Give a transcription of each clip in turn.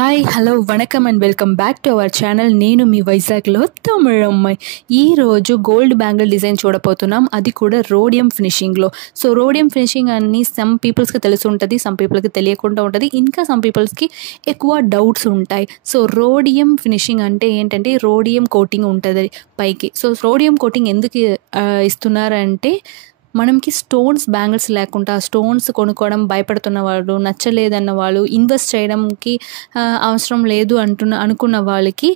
Hi hello vanakkam and welcome back to our channel. నేను మీ వైజాగ్లో తమిళమ్మాయి. ఈరోజు గోల్డ్ బ్యాంగిల్ డిజైన్ చూడబోతున్నాం, అది కూడా రోడియం ఫినిషింగ్లో. సో రోడియం ఫినిషింగ్ అన్ని సమ్ పీపుల్స్కి తెలిసి ఉంటుంది, సమ్ పీపుల్కి తెలియకుండా ఉంటుంది, ఇంకా సమ్ పీపుల్స్కి ఎక్కువ డౌట్స్ ఉంటాయి. సో రోడియం ఫినిషింగ్ అంటే ఏంటంటే రోడియం కోటింగ్ ఉంటుంది పైకి. సో రోడియం కోటింగ్ ఎందుకు ఇస్తున్నారంటే మనకి స్టోన్స్ బ్యాంగిల్స్ లేకుండా స్టోన్స్ కొనుక్కోవడం భయపడుతున్న వాళ్ళు, నచ్చలేదన్న వాళ్ళు, ఇన్వెస్ట్ చేయడంకి అవసరం లేదు అనుకున్న వాళ్ళకి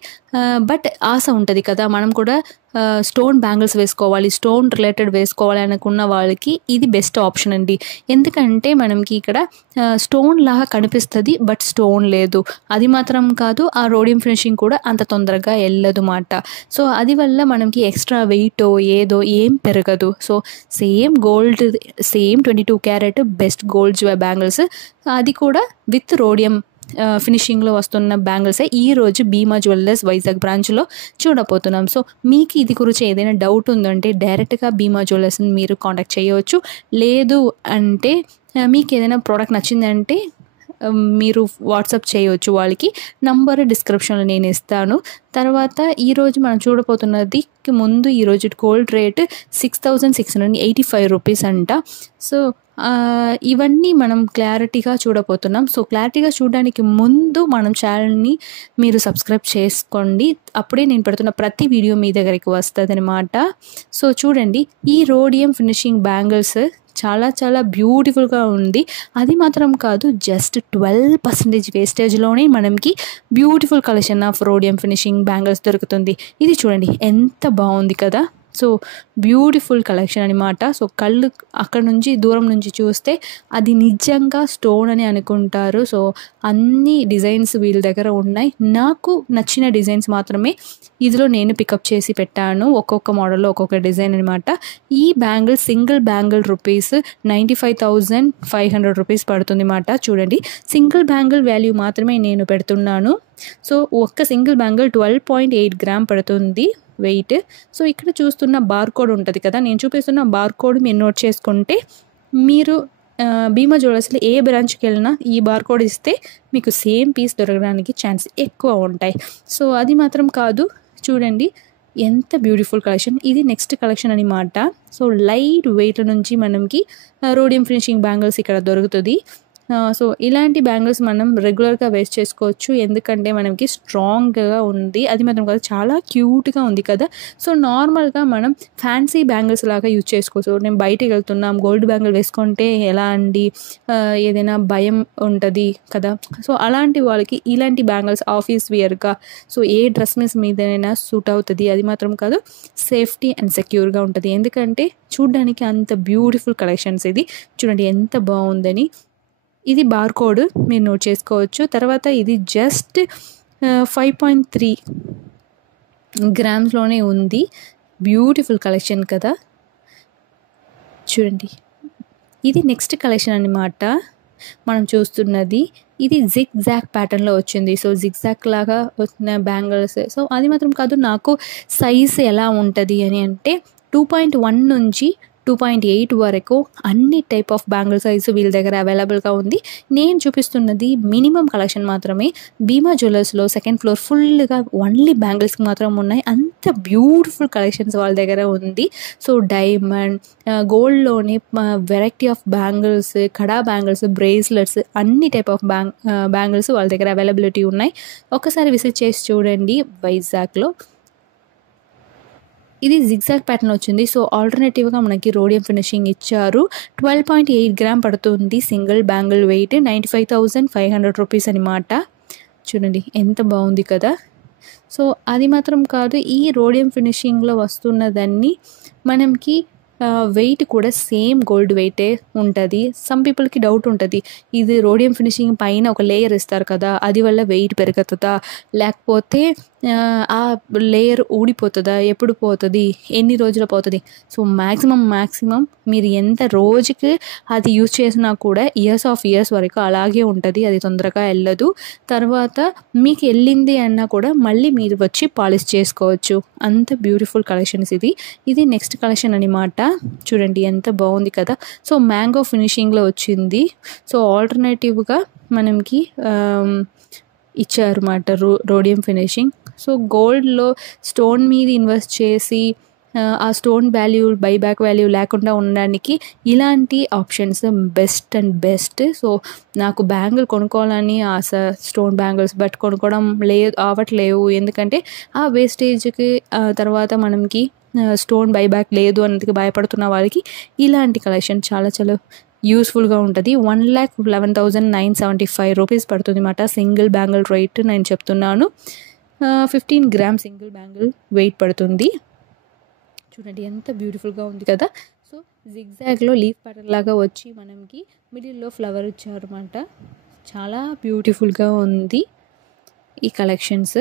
బట్ ఆశ ఉంటుంది కదా, మనం కూడా స్టోన్ బ్యాంగిల్స్ వేసుకోవాలి, స్టోన్ రిలేటెడ్ వేసుకోవాలి అనుకున్న వాళ్ళకి ఇది బెస్ట్ ఆప్షన్ అండి. ఎందుకంటే మనకి ఇక్కడ స్టోన్ లాగా కనిపిస్తుంది బట్ స్టోన్ లేదు. అది మాత్రం కాదు, ఆ రోడియం ఫినిషింగ్ కూడా అంత తొందరగా వెళ్ళదు మాట. సో అది వల్ల మనకి ఎక్స్ట్రా వెయిట్ ఏదో ఏం పెరగదు. So same gold, same 22 carrot best gold bangles, అది కూడా విత్ రోడియం ఫినిషింగ్లో వస్తున్న బ్యాంగిల్సే ఈరోజు భీమా జ్యువెలర్స్ వైజాగ్ బ్రాంచ్లో చూడబోతున్నాం. సో మీకు ఇది గురించి ఏదైనా డౌట్ ఉందంటే డైరెక్ట్గా భీమా జ్యువెలర్స్ని మీరు కాంటాక్ట్ చేయవచ్చు. లేదు అంటే మీకు ఏదైనా ప్రోడక్ట్ నచ్చిందంటే మీరు వాట్సాప్ చేయవచ్చు, వాళ్ళకి నంబర్ డిస్క్రిప్షన్లో నేను ఇస్తాను. తర్వాత ఈరోజు మనం చూడబోతున్నది ముందు ఈరోజు గోల్డ్ రేట్ 6,685 రూపీస్ అంట. సో ఇవన్నీ మనం క్లారిటీగా చూడబోతున్నాం. సో క్లారిటీగా చూడడానికి ముందు మనం ఛానల్ని మీరు సబ్స్క్రైబ్ చేసుకోండి, అప్పుడే నేను పెడుతున్న ప్రతి వీడియో మీ దగ్గరికి వస్తుంది అనమాట. సో చూడండి, ఈ రోడియం ఫినిషింగ్ బ్యాంగిల్స్ చాలా చాలా బ్యూటిఫుల్గా ఉంది. అది మాత్రం కాదు, జస్ట్ 12% వేస్టేజ్లోనే మనకి beautiful collection of rhodium finishing bangles దొరుకుతుంది. ఇది చూడండి ఎంత బాగుంది కదా. సో బ్యూటిఫుల్ కలెక్షన్ అనమాట. సో కళ్ళు అక్కడ నుంచి దూరం నుంచి చూస్తే అది నిజంగా స్టోన్ అని అనుకుంటారు. సో అన్ని డిజైన్స్ వీళ్ళ దగ్గర ఉన్నాయి. నాకు నచ్చిన డిజైన్స్ మాత్రమే ఇందులో నేను పికప్ చేసి పెట్టాను, ఒక్కొక్క మోడల్లో ఒక్కొక్క డిజైన్ అనమాట. ఈ bangle single bangle rupees 95,500 rupees పడుతుంది అన్నమాట. చూడండి, సింగిల్ బ్యాంగిల్ వాల్యూ మాత్రమే నేను పెడుతున్నాను. సో ఒక్క సింగిల్ బ్యాంగిల్ 12.8 గ్రామ్ పడుతుంది వెయిట్. సో ఇక్కడ చూస్తున్న బార్ కోడ్ ఉంటుంది కదా, నేను చూపిస్తున్న బార్ కోడ్ మీరు నోట్ చేసుకుంటే మీరు భీమా జ్యువెలర్స్లో ఏ బ్రాంచ్కి వెళ్ళినా ఈ బార్ కోడ్ ఇస్తే మీకు సేమ్ పీస్ దొరకడానికి ఛాన్స్ ఎక్కువ ఉంటాయి. సో అది మాత్రం కాదు, చూడండి ఎంత బ్యూటిఫుల్ కలెక్షన్. ఇది నెక్స్ట్ కలెక్షన్ అనమాట. సో లైట్ వెయిట్ నుంచి మనకి రోడియం ఫినిషింగ్ బ్యాంగిల్స్ ఇక్కడ దొరుకుతుంది. సో ఇలాంటి బ్యాంగిల్స్ మనం రెగ్యులర్గా వేస్ట్ చేసుకోవచ్చు, ఎందుకంటే మనకి స్ట్రాంగ్గా ఉంది. అది మాత్రం కాదు, చాలా క్యూట్గా ఉంది కదా. సో నార్మల్గా మనం ఫ్యాన్సీ బ్యాంగిల్స్ లాగా యూజ్ చేసుకోవచ్చు. నేను బయటికి వెళ్తున్నాం, గోల్డ్ బ్యాంగిల్ వేసుకుంటే ఎలా అండి, ఏదైనా భయం ఉంటుంది కదా. సో అలాంటి వాళ్ళకి ఇలాంటి బ్యాంగిల్స్ ఆఫీస్ వేర్గా, సో ఏ డ్రెస్ మీదైనా సూట్ అవుతుంది. అది మాత్రం కాదు, సేఫ్టీ అండ్ సెక్యూర్గా ఉంటుంది, ఎందుకంటే చూడడానికి అంత బ్యూటిఫుల్ కలెక్షన్స్. ఇది చూడండి ఎంత బాగుందని. ఇది బార్ కోడ్ మీరు నోట్ చేసుకోవచ్చు. తర్వాత ఇది జస్ట్ 5.3 గ్రామ్స్లోనే ఉంది. బ్యూటిఫుల్ కలెక్షన్ కదా. చూడండి, ఇది నెక్స్ట్ కలెక్షన్ అన్నమాట. మనం చూస్తున్నది ఇది జిగ్ జాక్ ప్యాటర్న్లో వచ్చింది. సో జిగ్ జాక్ లాగా వచ్చిన బ్యాంగిల్స్. సో అది మాత్రం కాదు, నాకు సైజ్ ఎలా ఉంటుంది అని అంటే 2.1 నుంచి 2.8 వరకు అన్ని టైప్ ఆఫ్ బ్యాంగిల్ సైజు వీళ్ళ దగ్గర అవైలబుల్గా ఉంది. నేను చూపిస్తున్నది మినిమం కలెక్షన్ మాత్రమే. భీమా జ్యువెలర్స్లో సెకండ్ ఫ్లోర్ ఫుల్గా ఓన్లీ బ్యాంగిల్స్కి మాత్రం ఉన్నాయి. అంత బ్యూటిఫుల్ కలెక్షన్స్ వాళ్ళ దగ్గర ఉంది. సో డైమండ్, గోల్డ్లోనే variety of bangles, kada bangles, bracelets, అన్ని టైప్ ఆఫ్ బ్యాంగిల్స్ వాళ్ళ దగ్గర అవైలబిలిటీ ఉన్నాయి. ఒకసారి విజిట్ చేసి చూడండి వైజాగ్లో. ఇది జిగ్జాగ్ ప్యాటర్న్ వచ్చింది. సో ఆల్టర్నేటివ్గా మనకి రోడియం ఫినిషింగ్ ఇచ్చారు. 12.8 గ్రామ్ పడుతుంది సింగిల్ బ్యాంగిల్ వెయిట్, 95,500 రూపీస్ అనమాట. చూడండి ఎంత బాగుంది కదా. సో అది మాత్రం కాదు, ఈ రోడియం ఫినిషింగ్లో వస్తున్నదాన్ని మనకి వెయిట్ కూడా సేమ్ గోల్డ్ వెయిటే ఉంటుంది. సమ్ పీపుల్కి డౌట్ ఉంటుంది, ఇది రోడియం ఫినిషింగ్ పైన ఒక లేయర్ ఇస్తారు కదా, అది వల్ల వెయిట్ పెరుగుతుందా, లేకపోతే ఆ లేయర్ ఊడిపోతుందా, ఎప్పుడు పోతుంది, ఎన్ని రోజులు పోతుంది. సో మ్యాక్సిమం మీరు ఎంత రోజుకి అది యూజ్ చేసినా కూడా ఇయర్స్ వరకు అలాగే ఉంటుంది, అది తొందరగా వెళ్ళదు. తర్వాత మీకు వెళ్ళింది అన్నా కూడా మళ్ళీ మీరు వచ్చి పాలిష్ చేసుకోవచ్చు. అంత బ్యూటిఫుల్ కలెక్షన్స్ ఇది నెక్స్ట్ కలెక్షన్ అనమాట. చూడండి ఎంత బాగుంది కదా. సో మ్యాంగో ఫినిషింగ్లో వచ్చింది. సో ఆల్టర్నేటివ్గా మనకి ఇచ్చారన్నమాట రోడియం ఫినిషింగ్. సో గోల్డ్లో స్టోన్ మీద ఇన్వెస్ట్ చేసి ఆ స్టోన్ వాల్యూ బైబ్యాక్ వాల్యూ లేకుండా ఉండడానికి ఇలాంటి options best and best. So నాకు బ్యాంగిల్ కొనుక్కోవాలని ఆశ, స్టోన్ బ్యాంగిల్స్, బట్ కొనుక్కోవడం అవ్వట్లేవు. ఎందుకంటే ఆ వేస్టేజ్కి తర్వాత మనకి స్టోన్ బైబ్యాక్ లేదు అన్నది భయపడుతున్న వాళ్ళకి ఇలాంటి కలెక్షన్ చాలా చాలా యూస్ఫుల్గా ఉంటుంది. 1,11,975 రూపీస్ పడుతుంది అన్నమాట సింగిల్ బ్యాంగిల్ రేట్ నేను చెప్తున్నాను. 15 గ్రామ్ సింగిల్ బ్యాంగిల్ వెయిట్ పడుతుంది. చూడండి ఎంత బ్యూటిఫుల్గా ఉంది కదా. సో జిగ్జాగ్లో లీఫ్ ప్యాటర్న్ లాగా వచ్చి మనకి మిడిల్లో ఫ్లవర్ ఇచ్చారన్నమాట. చాలా బ్యూటిఫుల్గా ఉంది ఈ కలెక్షన్స్.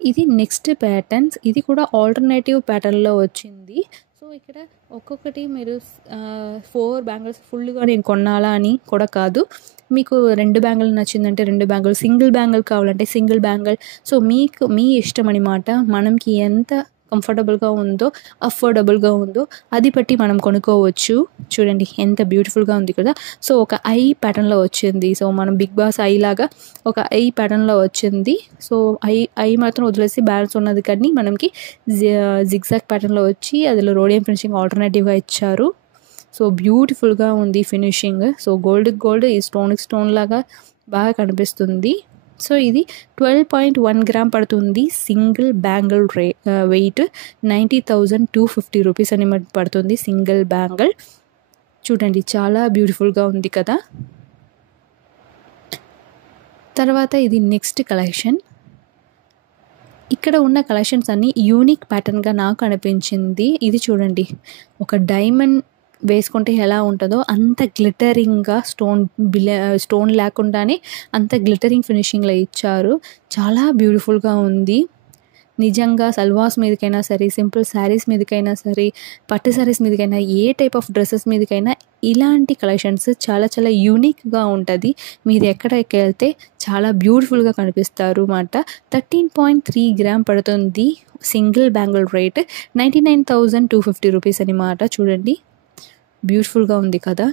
ఇది నెక్స్ట్ ప్యాటర్న్స్, ఇది కూడా ఆల్టర్నేటివ్ ప్యాటర్న్లో వచ్చింది. సో ఇక్కడ ఒక్కొక్కటి మీరు 4 బ్యాంగిల్స్ ఫుల్గా నేను కొనాలా అని కూడా కాదు. మీకు 2 బ్యాంగిల్ నచ్చిందంటే 2 బ్యాంగిల్, సింగిల్ బ్యాంగిల్ కావాలంటే సింగిల్ బ్యాంగిల్. సో మీకు మీ ఇష్టం అనమాట. మనకి ఎంత కంఫర్టబుల్గా ఉందో, అఫోర్డబుల్గా ఉందో అది బట్టి మనం కొనుక్కోవచ్చు. చూడండి ఎంత బ్యూటిఫుల్గా ఉంది కదా. సో ఒక ఐ ప్యాటర్న్లో వచ్చింది. సో మనం బిగ్ బాస్ ఐ లాగా ఒక ఐ ప్యాటర్న్లో వచ్చింది. సో ఐ మాత్రం వదిలేసి బ్యాలెన్స్ ఉన్నది కానీ మనకి జిగ్జాగ్ ప్యాటర్న్లో వచ్చి అందులో రోడియం ఫినిషింగ్ ఆల్టర్నేటివ్గా ఇచ్చారు. సో బ్యూటిఫుల్గా ఉంది ఫినిషింగ్. సో గోల్డ్ ఈ స్టోన్ లాగా బాగా కనిపిస్తుంది. సో ఇది 12.1 గ్రామ్ పడుతుంది సింగిల్ బ్యాంగిల్ వెయిట్. 90,250 రూపీస్ అని పడుతుంది సింగిల్ బ్యాంగిల్. చూడండి చాలా బ్యూటిఫుల్గా ఉంది కదా. తర్వాత ఇది నెక్స్ట్ కలెక్షన్. ఇక్కడ ఉన్న కలెక్షన్స్ అన్నీ యూనిక్ ప్యాటర్న్గా నాకు అనిపించింది. ఇది చూడండి, ఒక డైమండ్ వేసుకుంటే ఎలా ఉంటుందో అంత గ్లిటరింగ్గా స్టోన్ లేకుండానే అంత గ్లిటరింగ్ ఫినిషింగ్లో ఇచ్చారు. చాలా బ్యూటిఫుల్గా ఉంది నిజంగా. సల్వాస్ మీదకైనా సరే, సింపుల్ శారీస్ మీదకైనా సరే, పట్టు శారీస్ మీదకైనా, ఏ టైప్ ఆఫ్ డ్రెస్సెస్ మీదకైనా ఇలాంటి కలెక్షన్స్ చాలా చాలా యూనిక్గా ఉంటుంది. మీరు ఎక్కడికి వెళ్తే చాలా బ్యూటిఫుల్గా కనిపిస్తారు అన్నమాట. 13.3 గ్రామ్ పడుతుంది సింగిల్ బ్యాంగిల్ రేట్. 99,250 రూపీస్ అనమాట. చూడండి బ్యూటిఫుల్గా ఉంది కదా.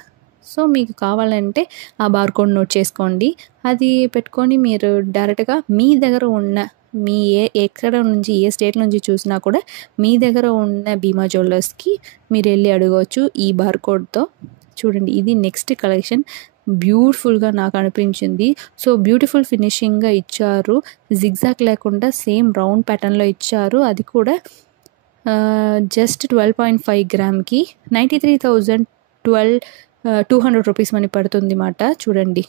సో మీకు కావాలంటే ఆ బార్కోడ్ నోట్ చేసుకోండి. అది పెట్టుకొని మీరు డైరెక్ట్గా మీ దగ్గర ఉన్న ఎక్కడ నుంచి ఏ స్టేట్ నుంచి చూసినా కూడా మీ దగ్గర ఉన్న భీమా జ్యువెలర్స్కి మీరు వెళ్ళి అడగవచ్చు ఈ బార్కోడ్తో. చూడండి ఇది నెక్స్ట్ కలెక్షన్. బ్యూటిఫుల్గా నాకు అనిపించింది. సో బ్యూటిఫుల్ ఫినిషింగ్గా ఇచ్చారు. జిగ్జాగ్ లేకుండా సేమ్ రౌండ్ ప్యాటర్న్లో ఇచ్చారు. అది కూడా జస్ట్ 12.5 గ్రామ్కి 93,200 రూపీస్ మనీ పడుతుంది అన్నమాట. చూడండి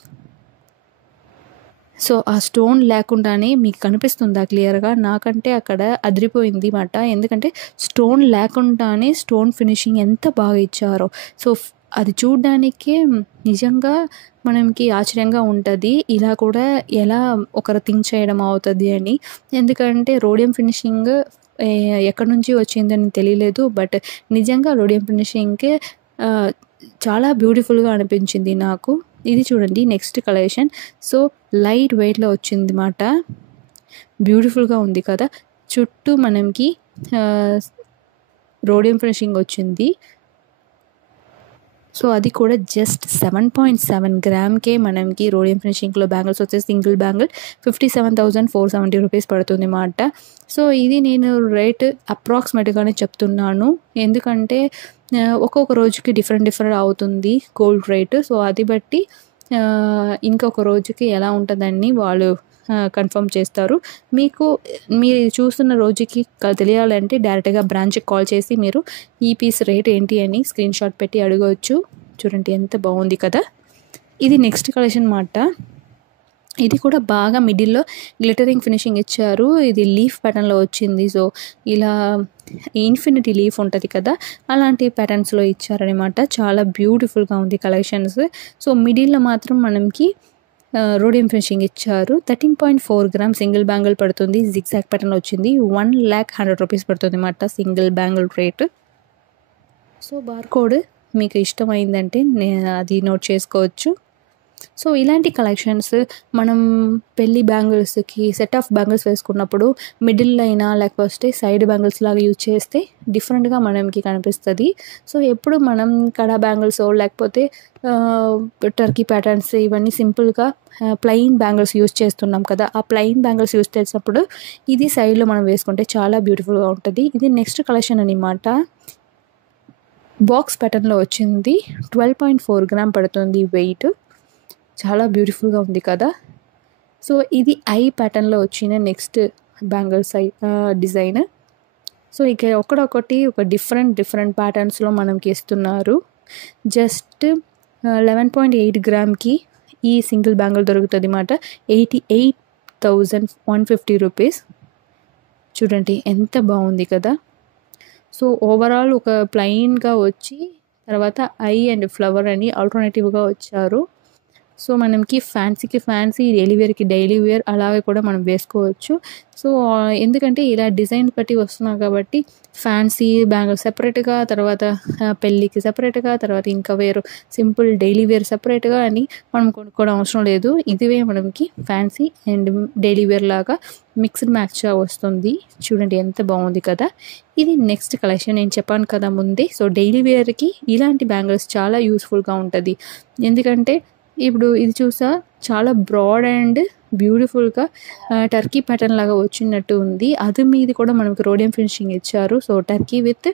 సో ఆ స్టోన్ లేకుండానే మీకు కనిపిస్తుందా క్లియర్గా? నాకంటే అక్కడ అదిరిపోయింది అన్నమాట. ఎందుకంటే స్టోన్ లేకుండానే స్టోన్ ఫినిషింగ్ ఎంత బాగా ఇచ్చారో. సో అది చూడ్డానికే నిజంగా మనకి ఆశ్చర్యంగా ఉంటుంది, ఇలా కూడా ఎలా ఒకరు థింక్ చేయడం అవుతుంది అని. ఎందుకంటే రోడియం ఫినిషింగ్ ఎక్కడి నుంచి వచ్చిందని తెలియలేదు, బట్ నిజంగా రోడియం ఫినిషింగ్కి చాలా బ్యూటిఫుల్గా అనిపించింది నాకు. ఇది చూడండి నెక్స్ట్ కలెక్షన్. సో లైట్ వెయిట్లో వచ్చింది అన్నమాట. బ్యూటిఫుల్గా ఉంది కదా. చుట్టూ మనకి రోడియం ఫినిషింగ్ వచ్చింది. సో అది కూడా జస్ట్ 7.7 గ్రామ్కే మనకి రోడియం ఫినిషింగ్లో బ్యాంగిల్స్ వచ్చేసి సింగిల్ బ్యాంగిల్ 57,470 రూపీస్ పడుతుంది అన్నమాట. సో ఇది నేను రేట్ అప్రాక్సిమేట్గానే చెప్తున్నాను, ఎందుకంటే ఒక్కొక్క రోజుకి డిఫరెంట్ అవుతుంది గోల్డ్ రేటు. సో అది బట్టి ఇంకొక రోజుకి ఎలా ఉంటుందని వాళ్ళు కన్ఫర్మ్ చేస్తారు. మీరు చూస్తున్న రోజుకి తెలియాలంటే డైరెక్ట్గా బ్రాంచ్కి కాల్ చేసి మీరు ఈ పీస్ రేట్ ఏంటి అని స్క్రీన్ షాట్ పెట్టి అడగవచ్చు. చూడండి ఎంత బాగుంది కదా. ఇది నెక్స్ట్ కలెక్షన్ అన్నమాట. ఇది కూడా బాగా మిడిల్లో గ్లిటరింగ్ ఫినిషింగ్ ఇచ్చారు. ఇది లీఫ్ ప్యాటర్న్లో వచ్చింది. సో ఇలా ఇన్ఫినిటీ లీఫ్ ఉంటుంది కదా, అలాంటి ప్యాటర్న్స్లో ఇచ్చారనమాట. చాలా బ్యూటిఫుల్గా ఉంది కలెక్షన్స్. సో మిడిల్లో మాత్రం మనకి రోడియం ఫినిషింగ్ ఇచ్చారు. 13.4 గ్రామ్ సింగిల్ బ్యాంగిల్ పడుతుంది. జిగ్జాగ్ ప్యాటర్న్ వచ్చింది. 1,100,000 రూపీస్ పడుతుంది అన్నమాట single bangle rate. So barcode మీకు ఇష్టమైందంటే అది నోట్ చేసుకోవచ్చు. సో ఇలాంటి కలెక్షన్స్ మనం పెళ్లి బ్యాంగిల్స్కి సెట్ ఆఫ్ బ్యాంగిల్స్ వేసుకున్నప్పుడు మిడిల్ అయినా లేకపోతే సైడ్ బ్యాంగిల్స్ లాగా యూజ్ చేస్తే డిఫరెంట్గా మనకి కనిపిస్తుంది. సో ఎప్పుడు మనం కడా బ్యాంగిల్స్ లేకపోతే టర్కీ ప్యాటర్న్స్ ఇవన్నీ సింపుల్గా ప్లెయిన్ బ్యాంగిల్స్ యూజ్ చేస్తున్నాం కదా, ఆ ప్లెయిన్ బ్యాంగిల్స్ యూజ్ చేసినప్పుడు ఇది సైడ్లో మనం వేసుకుంటే చాలా బ్యూటిఫుల్గా ఉంటుంది. ఇది నెక్స్ట్ కలెక్షన్ అనమాట. బాక్స్ ప్యాటర్న్లో వచ్చింది. 12.4 గ్రామ్ పడుతుంది వెయిట్. చాలా బ్యూటిఫుల్గా ఉంది కదా. సో ఇది ఐ ప్యాటర్న్లో వచ్చిన నెక్స్ట్ బ్యాంగిల్స్ డిజైన్. సో ఇక ఒకటి డిఫరెంట్ ప్యాటర్న్స్లో మనకి ఇస్తున్నారు. జస్ట్ 11.8 గ్రామ్కి ఈ సింగిల్ బ్యాంగిల్ దొరుకుతుంది అన్నమాట. 88,150 రూపీస్. చూడండి ఎంత బాగుంది కదా. సో ఓవరాల్ ఒక ప్లెయిన్గా వచ్చి తర్వాత ఐ అండ్ ఫ్లవర్ అని ఆల్టర్నేటివ్గా వచ్చారు. సో మనకి ఫ్యాన్సీ డైలీ వేర్ అలాగే కూడా మనం వేసుకోవచ్చు. సో ఎందుకంటే ఇలా డిజైన్ బట్టి వస్తున్నాం కాబట్టి ఫ్యాన్సీ బ్యాంగిల్ సెపరేట్గా, తర్వాత పెళ్ళికి సెపరేట్గా, తర్వాత ఇంకా వేరు సింపుల్ డైలీ వేర్ సెపరేట్గా అని మనం కొనుక్కోవడం అవసరం లేదు. ఇదివే మనకి ఫ్యాన్సీ అండ్ డైలీ వేర్ లాగా మిక్స్డ్ మ్యాచ్గా వస్తుంది. చూడండి ఎంత బాగుంది కదా. ఇది నెక్స్ట్ కలెక్షన్. నేను చెప్పాను కదా ముందే. సో డైలీ వేర్కి ఇలాంటి బ్యాంగిల్స్ చాలా యూస్ఫుల్గా ఉంటుంది. ఎందుకంటే ఇప్పుడు ఇది చూసా చాలా బ్రాడ్ అండ్ బ్యూటిఫుల్గా టర్కీ ప్యాటర్న్ లాగా వచ్చినట్టు ఉంది. అది మీది కూడా మనకి రోడియం ఫినిషింగ్ ఇచ్చారు. So Turkey with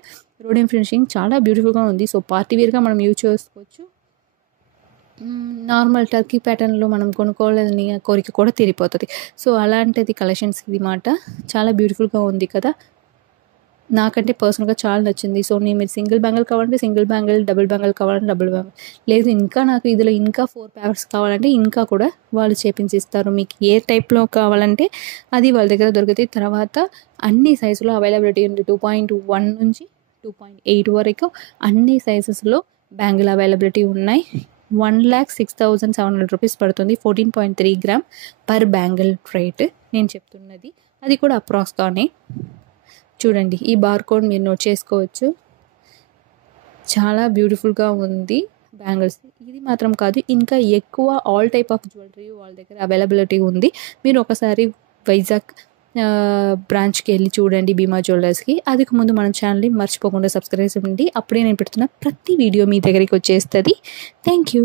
rhodium finishing చాలా బ్యూటిఫుల్గా ఉంది. సో పార్టీ వేర్గా మనం యూజ్ చేసుకోవచ్చు. నార్మల్ టర్కీ ప్యాటర్న్లో మనం కొనుక్కోవాలని కోరిక కూడా తీరిపోతుంది. సో అలాంటిది కలెక్షన్స్ ఇది మాట. చాలా బ్యూటిఫుల్గా ఉంది కదా. నాకంటే పర్సనల్గా చాలా నచ్చింది. సో మీరు సింగిల్ బ్యాంగిల్ కావాలంటే సింగిల్ బ్యాంగిల్, డబుల్ బ్యాంగిల్ కావాలంటే డబుల్ బ్యాంగిల్, లేదు ఇంకా నాకు ఇందులో ఇంకా 4 పేపర్స్ కావాలంటే ఇంకా కూడా వాళ్ళు చేపించి ఇస్తారు. మీకు ఏ టైప్లో కావాలంటే అది వాళ్ళ దగ్గర దొరుకుతాయి. తర్వాత అన్ని సైజులో అవైలబిలిటీ ఉంది. 2.1 నుంచి 2.8 వరకు అన్ని సైజెస్లో బ్యాంగిల్ అవైలబిలిటీ ఉన్నాయి. 1,06,700 రూపీస్ పడుతుంది. 14.3 గ్రామ్ పర్ బ్యాంగిల్ రేట్ నేను చెప్తున్నది. అది కూడా అప్రాక్స్గానే. చూడండి ఈ బార్కోడ్ మీరు నోట్ చేసుకోవచ్చు. చాలా బ్యూటిఫుల్గా ఉంది బ్యాంగిల్స్. ఇది మాత్రం కాదు, ఇంకా ఎక్కువ ఆల్ టైప్ ఆఫ్ జ్యువెలరీ వాళ్ళ దగ్గర అవైలబిలిటీ ఉంది. మీరు ఒకసారి వైజాగ్ బ్రాంచ్కి వెళ్ళి చూడండి, భీమా జ్యువెలర్స్కి. అందుకు ముందు మన ఛానల్ని మర్చిపోకుండా సబ్స్క్రైబ్ చేయండి. అప్పుడే నేను పెడుతున్న ప్రతి వీడియో మీ దగ్గరికి వచ్చేస్తుంది. Thank you.